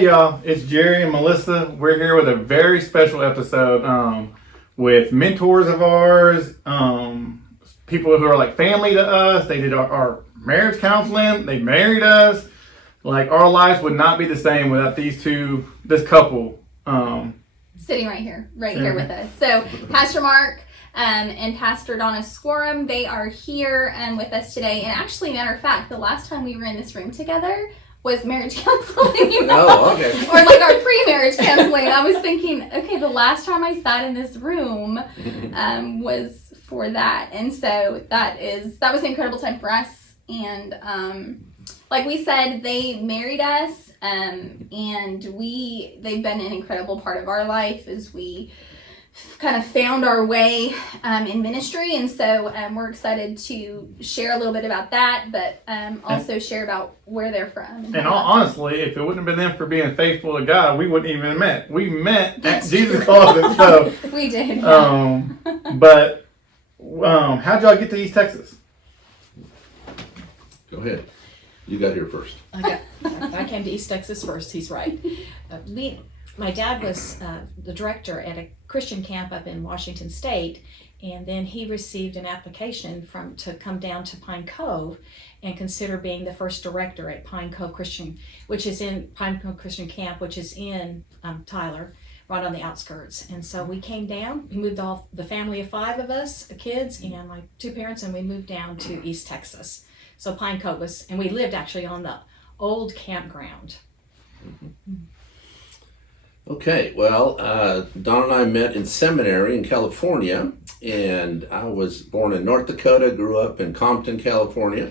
Hey y'all, it's Jerry and Melissa. We're here with a very special episode with mentors of ours, people who are like family to us. They did our marriage counseling. They married us. Like our lives would not be the same without this couple. Sitting right here with us. So Pastor Mark and Pastor Donna Squirm, they are here with us today. And actually, matter of fact, the last time we were in this room together was marriage counseling. Oh, okay. Or like our pre-marriage counseling. I was thinking, okay, the last time I sat in this room was for that. And so that was an incredible time for us. And like we said, they married us and they've been an incredible part of our life as we kind of found our way in ministry. And so we're excited to share a little bit about that, but also share about where they're from. And honestly, if it wouldn't have been them for being faithful to God, we wouldn't even have met. We met at Jesus Closet. So we did. Yeah. But how'd y'all get to East Texas? Go ahead. You got here first. I came to East Texas first. He's right. My dad was the director at a Christian camp up in Washington State, and then he received an application to come down to Pine Cove and consider being the first director at Pine Cove Christian Camp, which is in Tyler, right on the outskirts. And so we came down. We moved all the family of 5 of us, kids and my 2 parents, and we moved down to East Texas. So Pine Cove and we lived actually on the old campground. Mm-hmm. Okay, well, Don and I met in seminary in California, and I was born in North Dakota, grew up in Compton, California,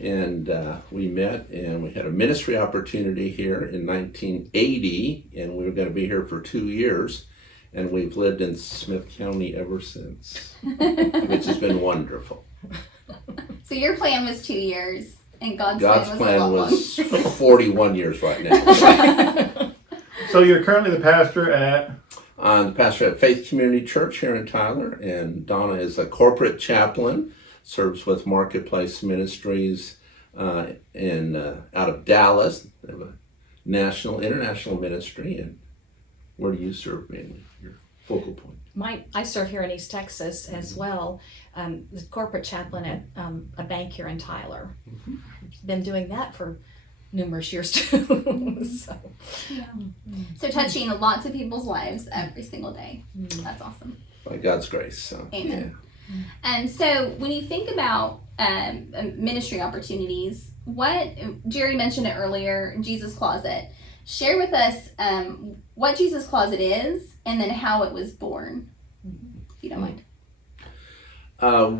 and we met and we had a ministry opportunity here in 1980, and we were going to be here for 2 years, and we've lived in Smith County ever since, which has been wonderful. So your plan was 2 years, and God's plan was 41 years right now. So you're currently the pastor at? I'm the pastor at Faith Community Church here in Tyler, and Donna is a corporate chaplain, serves with Marketplace Ministries out of Dallas. They have a international ministry. And where do you serve mainly, your focal point? I serve here in East Texas as well, the corporate chaplain at a bank here in Tyler. Mm-hmm. Been doing that for numerous years too. So touching lots of people's lives every single day. That's awesome. By God's grace. So, amen. Yeah. And so when you think about ministry opportunities, what Jerry mentioned it earlier, Jesus Closet. Share with us what Jesus Closet is and then how it was born, if you don't mind. I'll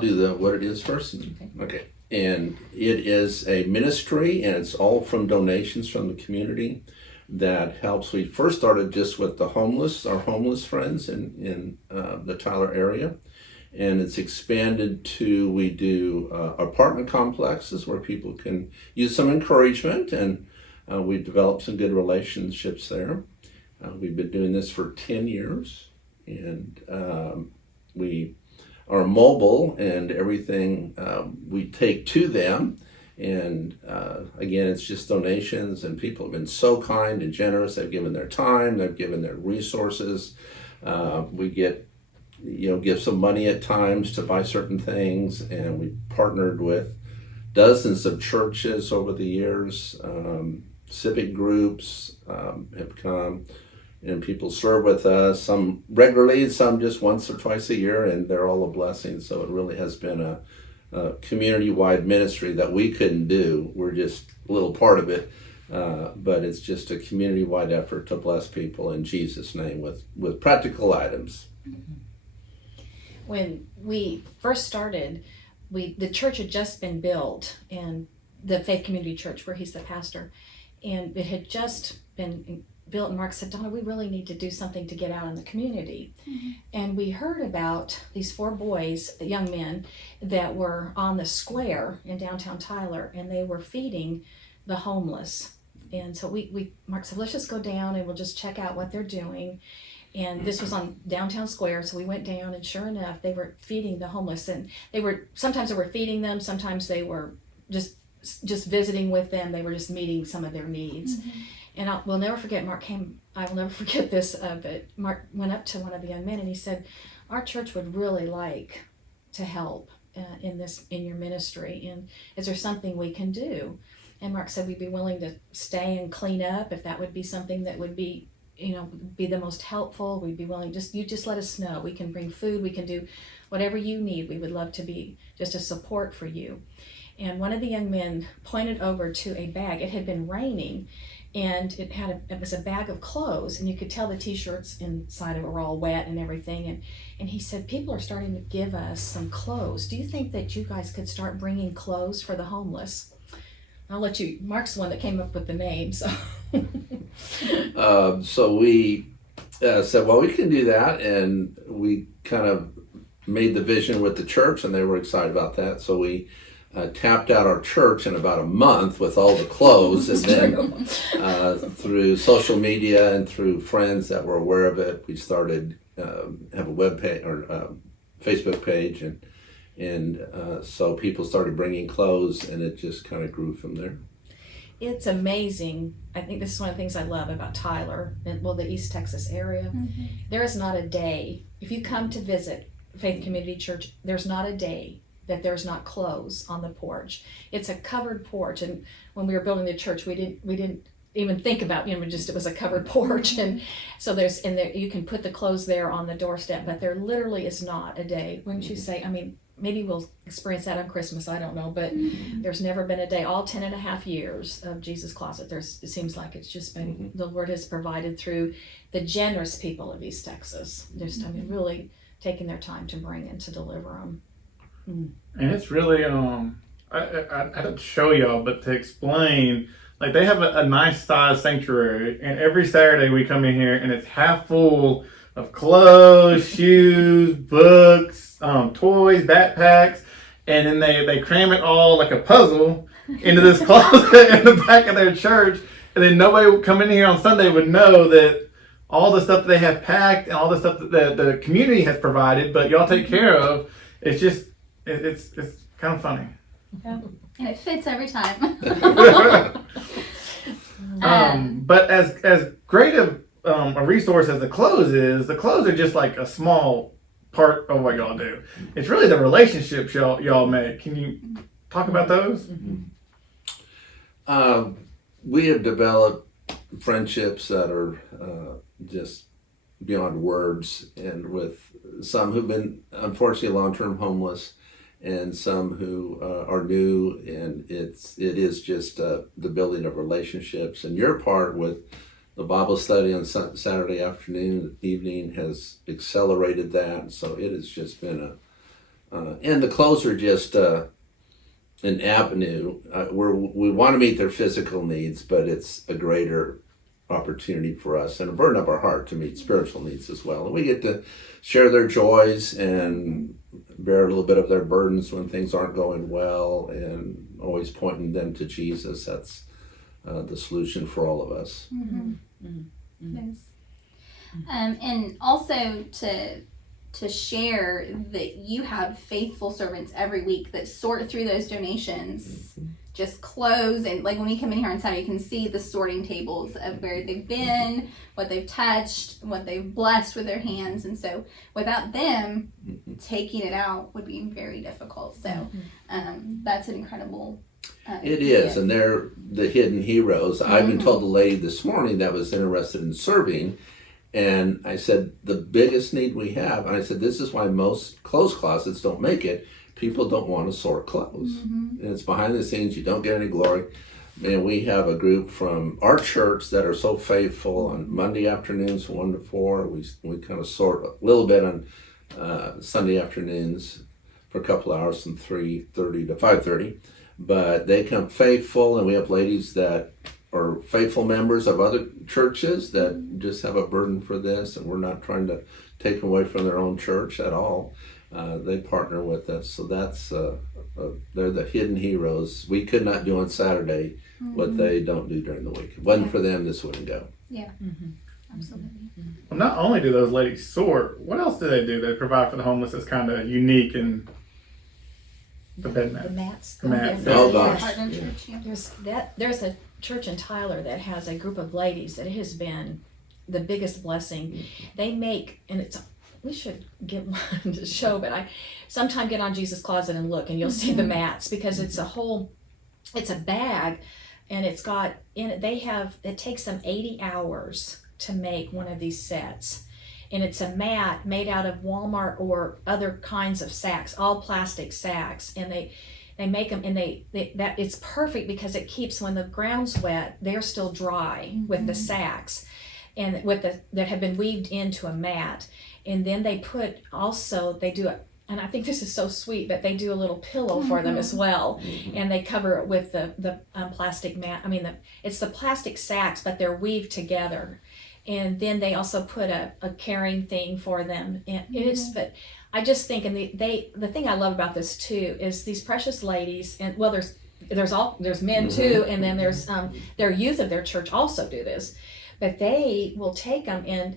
do what it is first. Okay. And it is a ministry, and it's all from donations from the community that helps. We first started just with our homeless friends in the Tyler area, and it's expanded to, we do apartment complexes where people can use some encouragement, and we've developed some good relationships there. We've been doing this for 10 years, and we are mobile, and everything we take to them. And again, it's just donations, and people have been so kind and generous. They've given their time, they've given their resources. We give some money at times to buy certain things, and we partnered with dozens of churches over the years. Civic groups have come, and people serve with us, some regularly, some just once or twice a year, and they're all a blessing. So it really has been a community-wide ministry that we couldn't do. We're just a little part of it, but it's just a community-wide effort to bless people in Jesus' name with practical items. When we first started, the church had just been built, and the Faith Community Church, where he's the pastor, and it had just been built, and Mark said, Donna, we really need to do something to get out in the community. Mm-hmm. And we heard about these 4 boys, young men, that were on the square in downtown Tyler, and they were feeding the homeless. And so Mark said, let's just go down and we'll just check out what they're doing. And this was on downtown square, so we went down, and sure enough, they were feeding the homeless. And sometimes they were feeding them, sometimes they were just just visiting with them. They were just meeting some of their needs. And we'll never forget, I will never forget this, but Mark went up to one of the young men and he said, our church would really like to help in your ministry, and is there something we can do? And Mark said we'd be willing to stay and clean up if that would be something that would be, be the most helpful. We'd be willing, you just let us know. We can bring food, we can do whatever you need. We would love to be just a support for you. And one of the young men pointed over to a bag. It had been raining, and it was a bag of clothes, and you could tell the t-shirts inside of it were all wet and everything. And he said, people are starting to give us some clothes. Do you think that you guys could start bringing clothes for the homeless? I'll let you, Mark's the one that came up with the name, so. So we said, well, we can do that, and we kind of made the vision with the church, and they were excited about that. So we tapped out our church in about a month with all the clothes, and then through social media and through friends that were aware of it, we started have a web page or Facebook page, and so people started bringing clothes, and it just kind of grew from there. It's amazing. I think this is one of the things I love about Tyler and the East Texas area. There is not a day, if you come to visit Faith Community Church, there's not a day that there's not clothes on the porch. It's a covered porch, and when we were building the church, we didn't even think about, it was a covered porch, and so you can put the clothes there on the doorstep, but there literally is not a day, wouldn't you say? I mean, maybe we'll experience that on Christmas, I don't know, but there's never been a day, all 10 and a half years of Jesus Closet, it seems like it's just been, the Lord has provided through the generous people of East Texas, really taking their time to bring and to deliver them. And it's really, I don't show y'all, but to explain, like they have a nice size sanctuary, and every Saturday we come in here and it's half full of clothes, shoes, books, toys, backpacks, and then they cram it all like a puzzle into this closet in the back of their church, and then nobody would come in here on Sunday would know that all the stuff that they have packed and all the stuff that the community has provided, but y'all take care of, it's just, it's kind of funny. Yeah. And it fits every time. But as great of a resource as the clothes are just like a small part of what y'all do. It's really the relationships y'all make. Can you talk about those? We have developed friendships that are just beyond words, and with some who've been unfortunately long-term homeless, and some who are new, and it is just the building of relationships. And your part with the Bible study on Saturday evening has accelerated that. So it has just been and the clothes are just an avenue where we want to meet their physical needs, but it's a greater opportunity for us and a burden of our heart to meet spiritual needs as well. And we get to share their joys and bear a little bit of their burdens when things aren't going well, and always pointing them to Jesus. That's the solution for all of us. Yes. And also to share that you have faithful servants every week that sort through those donations, just clothes, and like when we come in here on Saturday, you can see the sorting tables of where they've been, what they've touched, what they've blessed with their hands, and so without them, taking it out would be very difficult. So that's an incredible. It is, and they're the hidden heroes. I've been told a lady this morning that was interested in serving, and I said, the biggest need we have, and I said, this is why most clothes closets don't make it. People don't want to sort clothes. And it's behind the scenes, you don't get any glory. And we have a group from our church that are so faithful on Monday afternoons 1 to 4. We kind of sort a little bit on Sunday afternoons for a couple hours from 3:30 to 5:30. But they come faithful, and we have ladies that are faithful members of other churches that just have a burden for this, and we're not trying to take away from their own church at all. They partner with us, so that's they're the hidden heroes. We could not do on Saturday what they don't do during the week. If it wasn't for them, this wouldn't go. Yeah, absolutely. Well, not only do those ladies sort, what else do? They provide for the homeless that's kind of unique and The bed The mat. mats. The mats. Oh, gosh. Partner church, yeah. There's a church in Tyler that has a group of ladies that has been the biggest blessing. They make, and we should get one to show, but I sometime get on Jesus Closet and look, and you'll see the mats, because it's a bag, and it's got in it, it takes them 80 hours to make one of these sets. And it's a mat made out of Walmart or other kinds of sacks, all plastic sacks, and they make them, and that it's perfect because it keeps, when the ground's wet, they're still dry with the sacks, and that have been weaved into a mat. And then they do it, and I think this is so sweet, but they do a little pillow for them as well, and they cover it with the plastic mat. I mean, it's the plastic sacks, but they're weaved together. And then they also put a carrying thing for them. And but I just think, and the thing I love about this too is these precious ladies, and well, there's men too, and then there's their youth of their church also do this, but they will take them and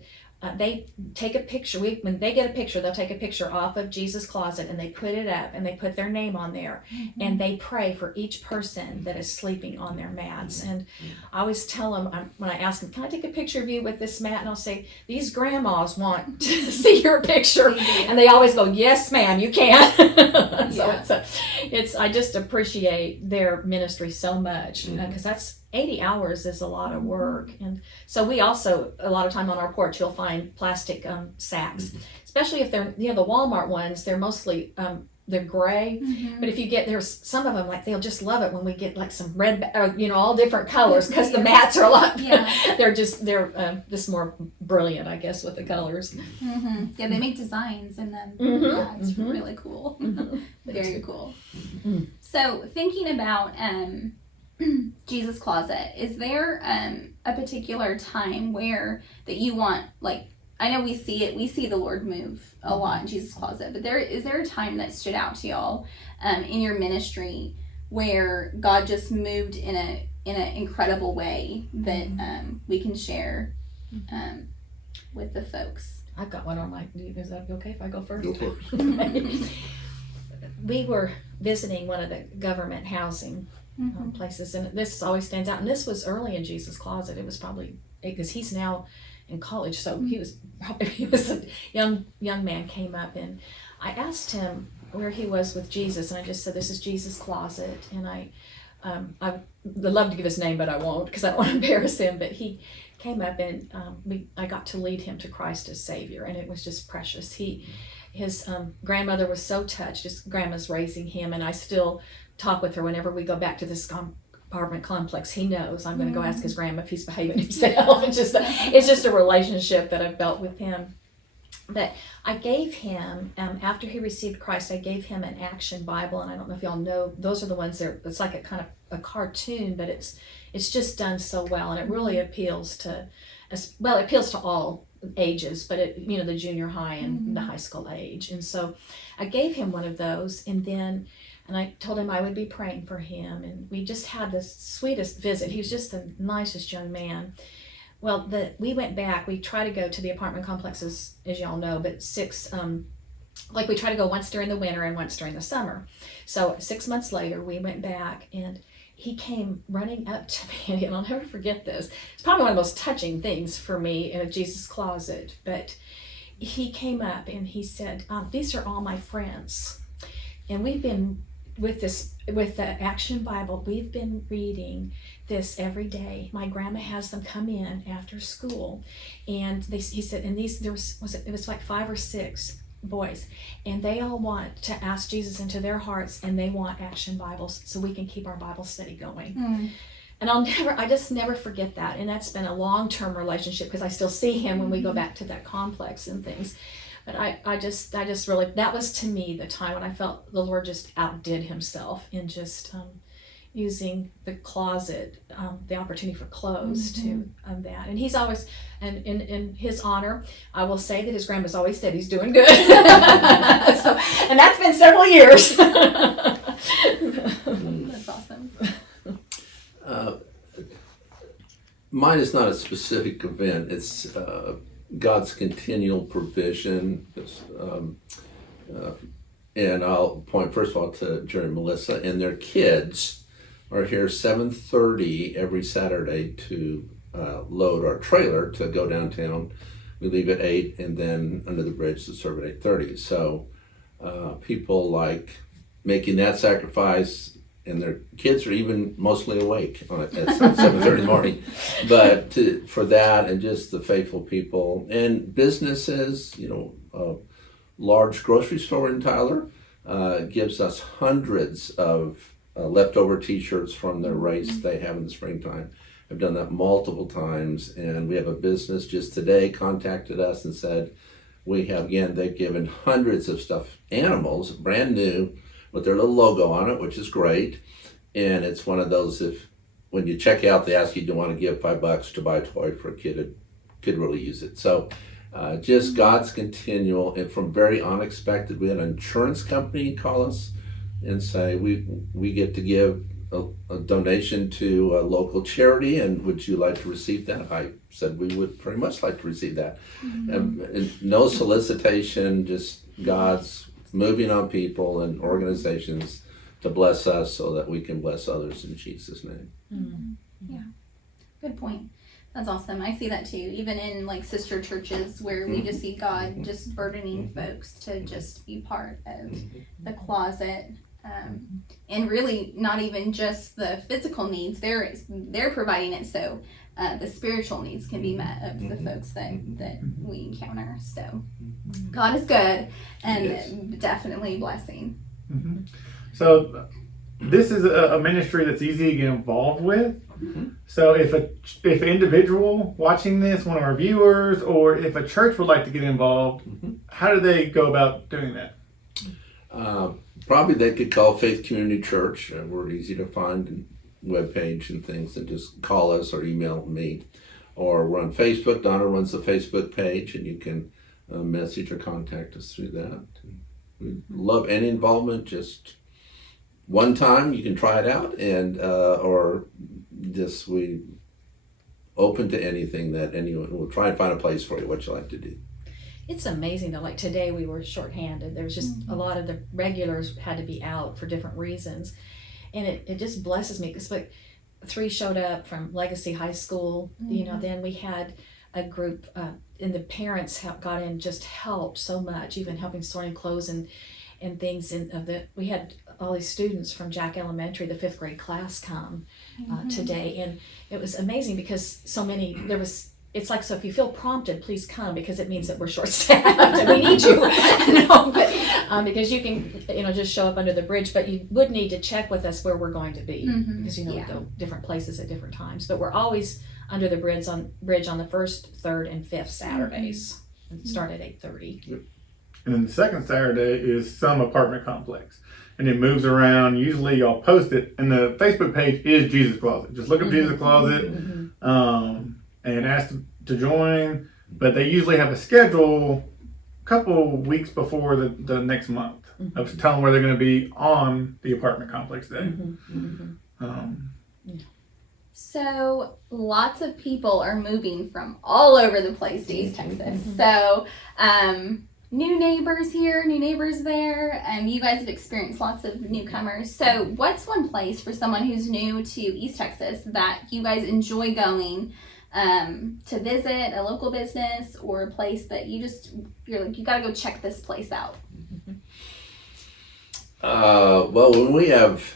they take a picture. When they get a picture, they'll take a picture off of Jesus Closet, and they put it up, and they put their name on there, and they pray for each person that is sleeping on their mats. And I always tell them, when I ask them, can I take a picture of you with this mat? And I'll say, these grandmas want to see your picture, and they always go, yes, ma'am, you can. So I just appreciate their ministry so much, because that's 80 hours is a lot of work. And so we also, a lot of time on our porch, you'll find plastic sacks, especially if they're, the Walmart ones, they're mostly, they're gray. But if you get, there's some of them, like, they'll just love it when we get like some red, all different colors, because the mats are a lot, they're just more brilliant, I guess, with the colors. Yeah, they make designs, and then it's really cool. Very cool. So thinking about Jesus Closet, is there a particular time that you want, like, I know we see the Lord move a lot in Jesus Closet, but is there a time that stood out to y'all in your ministry where God just moved in an incredible way that we can share with the folks? I've got one on my, is that okay if I go first? Go first. We were visiting one of the government housing places, and this always stands out, and this was early in Jesus Closet. It was probably, because he's now in college, so he was a young man, came up, and I asked him where he was with Jesus, and I just said, this is Jesus Closet. And I would love to give his name, but I won't, because I don't want to embarrass him. But he came up, and I got to lead him to Christ as Savior, and it was just precious. His grandmother was so touched. His grandma's raising him, and I still talk with her whenever we go back to this apartment complex. He knows I'm going to go ask his grandma if he's behaving himself. It's just a relationship that I've built with him. But I gave him, after he received Christ, I gave him an Action Bible, and I don't know if y'all know, those are the ones that it's like a kind of a cartoon, but it's just done so well, and it really appeals to all ages, but the junior high and the high school age. And so I gave him one of those, and I told him I would be praying for him, and we just had the sweetest visit. He was just the nicest young man. Well, we went back. We try to go to the apartment complexes, as y'all know, but we try to go once during the winter and once during the summer. So 6 months later, we went back, and he came running up to me, and I'll never forget this. It's probably one of the most touching things for me in a Jesus Closet, but he came up and he said, these are all my friends, and we've been with the Action Bible, we've been reading this every day. My grandma has them come in after school, and he said, and it was like 5 or 6 boys, and they all want to ask Jesus into their hearts, and they want Action Bibles so we can keep our Bible study going. And I just never forget that. And that's been a long-term relationship, because I still see him when we go back to that complex and things. But I just really, that was to me the time when I felt the Lord just outdid himself in just using the closet, the opportunity for clothes to that. And he's always, and in his honor, I will say that his grandma's always said he's doing good. And that's been several years. That's awesome. Mine is not a specific event. It's God's continual provision. and I'll point first of all to Jerry and Melissa and their kids are here 7:30 every Saturday to load our trailer to go downtown. We leave at 8 and then under the bridge to serve at 8:30. So people like making that sacrifice, and their kids are even mostly awake at 7:30 in the morning. But for that, and just the faithful people and businesses, large grocery store in Tyler gives us hundreds of leftover t-shirts from their race they have in the springtime. I've done that multiple times, and we have a business just today contacted us and said, they've given hundreds of stuffed animals, brand new, with their little logo on it, which is great. And it's one of those, when you check out, they ask you, do you want to give $5 to buy a toy for a kid who could really use it. So just God's continual, and from very unexpected, we had an insurance company call us and say, we get to give a donation to a local charity, and would you like to receive that? I said we would very much like to receive that. And no solicitation, just God's moving on people and organizations to bless us so that we can bless others in Jesus' name. Yeah, good point. That's awesome. I see that too, even in like sister churches where we just see God just burdening folks to just be part of the closet. And really not even just the physical needs, they're providing it so the spiritual needs can be met of the folks that we encounter. So God is good and definitely a blessing. So this is a ministry that's easy to get involved with. So if an individual watching this, one of our viewers, or if a church would like to get involved, how do they go about doing that? Probably they could call Faith Community Church. We're easy to find, and webpage and things, and just call us or email me. Or we're on Facebook. Donna runs the Facebook page, and you can message or contact us through that. We love any involvement. Just one time you can try it out, and or just we open to anything that anyone will try and find a place for you. What you like to do. It's amazing though, like today we were shorthanded. There was just a lot of the regulars had to be out for different reasons. And it just blesses me because like 3 showed up from Legacy High School, then we had a group and the parents got in, just helped so much, even helping sorting clothes and things. We had all these students from Jack Elementary, the 5th grade class come today. And it was amazing because it's like, so if you feel prompted, please come, because it means that we're short-staffed and we need you. Because you can, just show up under the bridge, but you would need to check with us where we're going to be, because we go different places at different times. But we're always under the bridge on the 1st, 3rd, and 5th Saturdays. And start at 8:30. And then the second Saturday is some apartment complex. And it moves around. Usually y'all post it, and the Facebook page is Jesus Closet. Just look up Jesus Closet. And ask to join, but they usually have a schedule a couple weeks before the next month of telling them where they're going to be on the apartment complex day. So lots of people are moving from all over the place to East Texas. So new neighbors here, new neighbors there, and you guys have experienced lots of newcomers. So what's one place for someone who's new to East Texas that you guys enjoy going to visit, a local business or a place that you're like, you gotta go check this place out? Well, when we have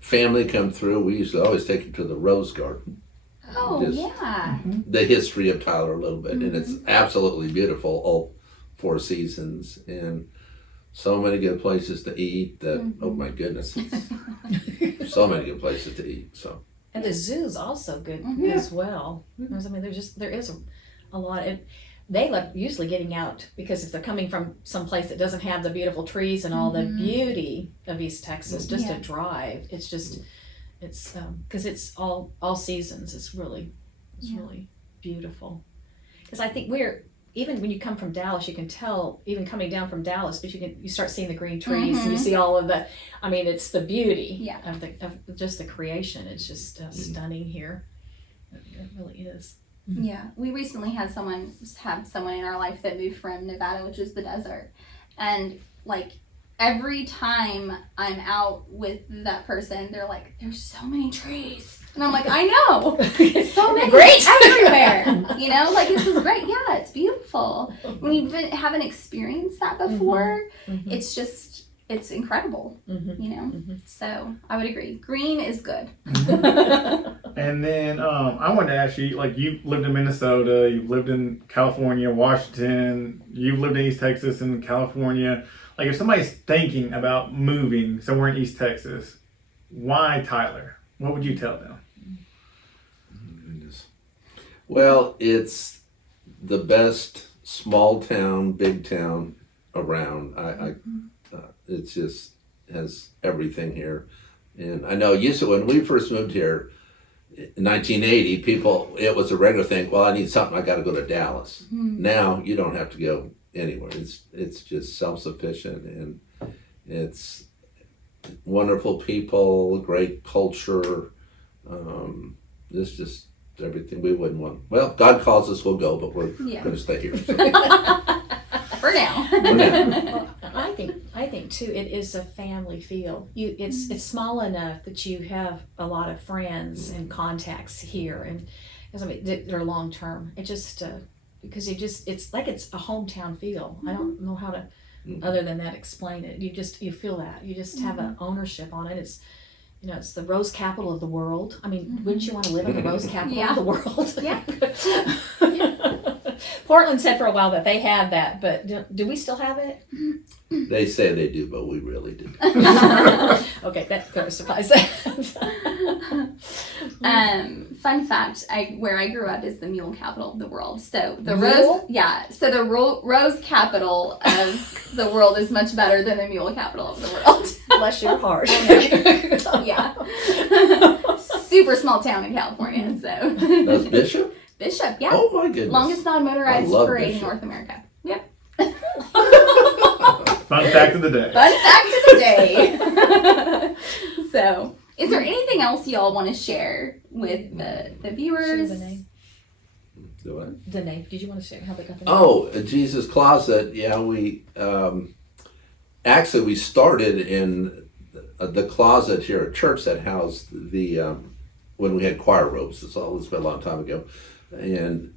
family come through, we used to always take them to the Rose Garden. Oh, yeah. The history of Tyler a little bit, and it's absolutely beautiful, all 4 seasons, and so many good places to eat that, oh my goodness, so many good places to eat, so. And the zoo's also good as well. I mean, there is a lot. They love usually getting out, because if they're coming from some place that doesn't have the beautiful trees and all the beauty of East Texas, just a drive, it's because it's all seasons. It's really beautiful. Because I think even when you come from Dallas, you can tell, even coming down from Dallas, but you start seeing the green trees and you see all of it's the beauty of just the creation. It's just stunning here. It really is. Yeah, we recently had someone in our life that moved from Nevada, which is the desert, and like every time I'm out with that person, they're like, "There's so many trees," and I'm like, "I know, it's so many, Great. everywhere." You know, like this is great. Yeah, it's beautiful. When you haven't experienced that before, it's just it's incredible. You know, so I would agree. Green is good. And then I wanted to ask you, like, you've lived in Minnesota, you've lived in California, Washington, you've lived in East Texas and California. Like, if somebody's thinking about moving somewhere in East Texas, why Tyler? What would you tell them? Well, it's the best small town, big town around. It just has everything here. And I know used to when we first moved here in 1980, it was a regular thing. Well, I need something, I got to go to Dallas. Now you don't have to go anywhere. It's just self-sufficient, and it's wonderful people, great culture. It's just everything we wouldn't want. Well, God calls us, we'll go, but we're going to stay here. So. For now. For I think too, it is a family feel. It's small enough that you have a lot of friends and contacts here, and I mean, they're long term. It just because it's like it's a hometown feel. I don't know how to, other than that, explain it. You feel that you just have an ownership on it. It's it's the rose capital of the world. I mean, wouldn't you want to live in the rose capital of the world? Yeah. Portland said for a while that they have that, but do we still have it? They say they do, but we really do. Okay, that clarifies that. Fun fact: where I grew up is the mule capital of the world. So the Mule? rose capital of the world is much better than the mule capital of the world. Bless your heart. Yeah, super small town in California. So That's Bishop? Bishop, yeah, Oh my goodness. longest non-motorized I love parade in Bishop. North America. Yep. Fun fact of the day. Fun fact of the day. So, is there anything else y'all want to share with the viewers? The name. Do what? The name. Did you want to share how they got the name? Oh, Jesus Closet. Yeah, we actually we started in the closet here at church that housed the when we had choir robes. It's always been a long time ago, and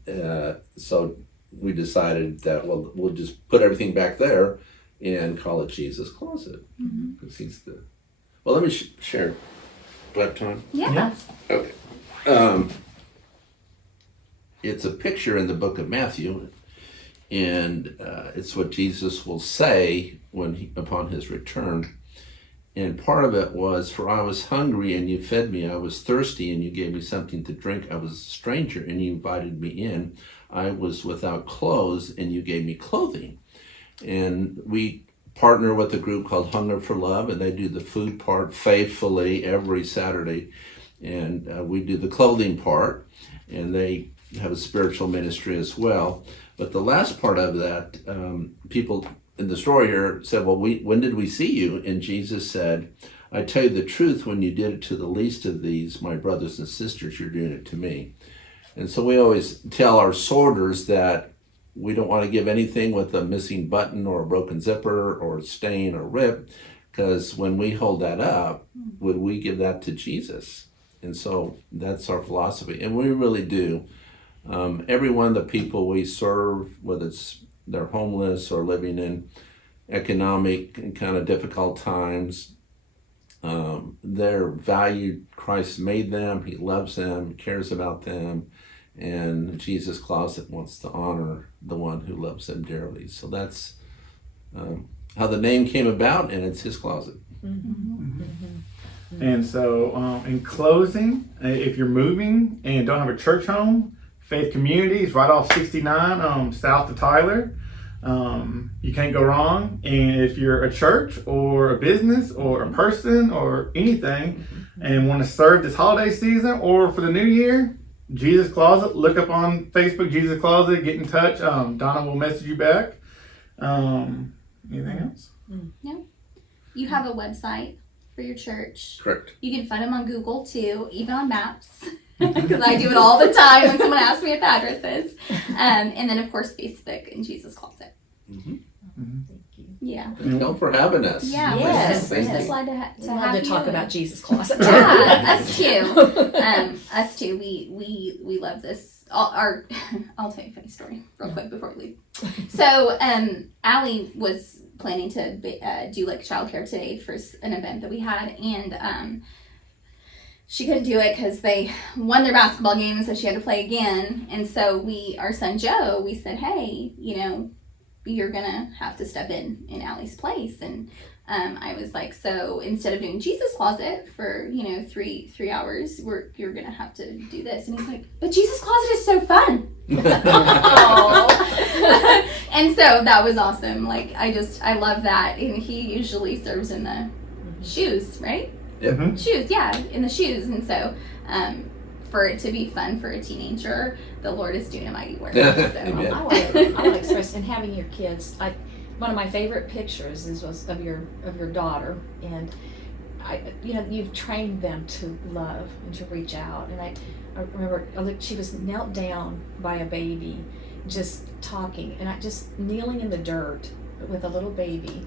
so we decided that we'll just put everything back there and call it Jesus Closet. Because he's the. Well, let me share. Do I have time? Yeah. Okay. It's a picture in the book of Matthew, and it's what Jesus will say upon his return. And part of it was, "For I was hungry and you fed me, I was thirsty and you gave me something to drink, I was a stranger and you invited me in, I was without clothes and you gave me clothing." And we partner with a group called Hunger for Love, and they do the food part faithfully every Saturday. And we do the clothing part, and they have a spiritual ministry as well. But the last part of that, people in the story here said, "Well, when did we see you?" And Jesus said, "I tell you the truth, when you did it to the least of these, my brothers and sisters, you're doing it to me." And so we always tell our sorters that we don't want to give anything with a missing button or a broken zipper or a stain or rip, because when we hold that up, would we give that to Jesus? And so that's our philosophy, and we really do. Every one of the people we serve, whether it's they're homeless or living in economic and kind of difficult times, they're valued. Christ made them, he loves them, cares about them, and Jesus Closet wants to honor the one who loves them dearly. So that's how the name came about, and it's his closet. And so, in closing, if you're moving and don't have a church home, Faith Communities right off 69 south of Tyler. You can't go wrong. And if you're a church or a business or a person or anything and want to serve this holiday season or for the new year, Jesus Closet, look up on Facebook, Jesus Closet, get in touch. Donna will message you back. Anything else? No. You have a website for your church. Correct. You can find them on Google too, even on maps. Because I do it all the time when someone asks me if the address is. And then, of course, Facebook and Jesus Closet. Thank you. Yeah. Thank y'all for having us. Yeah. Yes. We're so Thank you. glad to Love have to talk you. about Jesus Closet. Yeah, us too. Us too. We love this. I'll tell you a funny story real quick before we leave. So, Allie was planning to do like childcare today for an event that we had, and she couldn't do it because they won their basketball game, and so she had to play again. And so our son Joe, we said, hey, you're gonna have to step in Allie's place. And I was like, so instead of doing Jesus Closet for 3 hours, you're gonna have to do this. And he's like, but Jesus Closet is so fun. And so that was awesome. Like I love that. And he usually serves in the shoes, right? Yep. Shoes, yeah, in the shoes. And so for it to be fun for a teenager, the Lord is doing a mighty work. So. Amen. I want to express, and having your kids, one of my favorite pictures was of your daughter, and you've trained them to love and to reach out. And I remember she was knelt down by a baby, just talking, and just kneeling in the dirt with a little baby.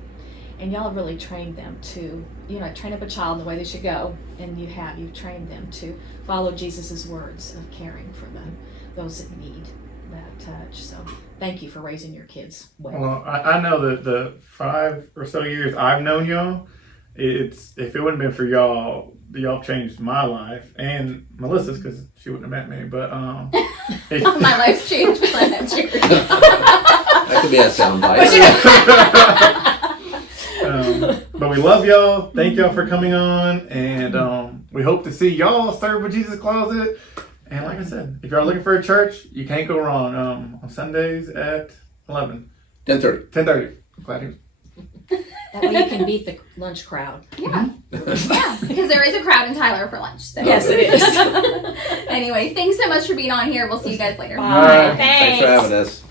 And y'all have really trained them to, train up a child in the way they should go, and you've trained them to follow Jesus's words of caring for those that need that touch. So thank you for raising your kids well. Well, I know that the 5 or so years I've known y'all, if it wouldn't have been for y'all changed my life and Melissa's, because she wouldn't have met me. But my life's changed because I met you. That could be a soundbite. But we love y'all. Thank y'all for coming on, and we hope to see y'all serve with Jesus Closet. And like I said, if y'all looking for a church, you can't go wrong. On Sundays at 11. 10:30. 10:30. I'm glad you. That way you can beat the lunch crowd. Yeah, because there is a crowd in Tyler for lunch. So. Yes, it is. Anyway, thanks so much for being on here. We'll see you guys later. Bye. Thanks for having us.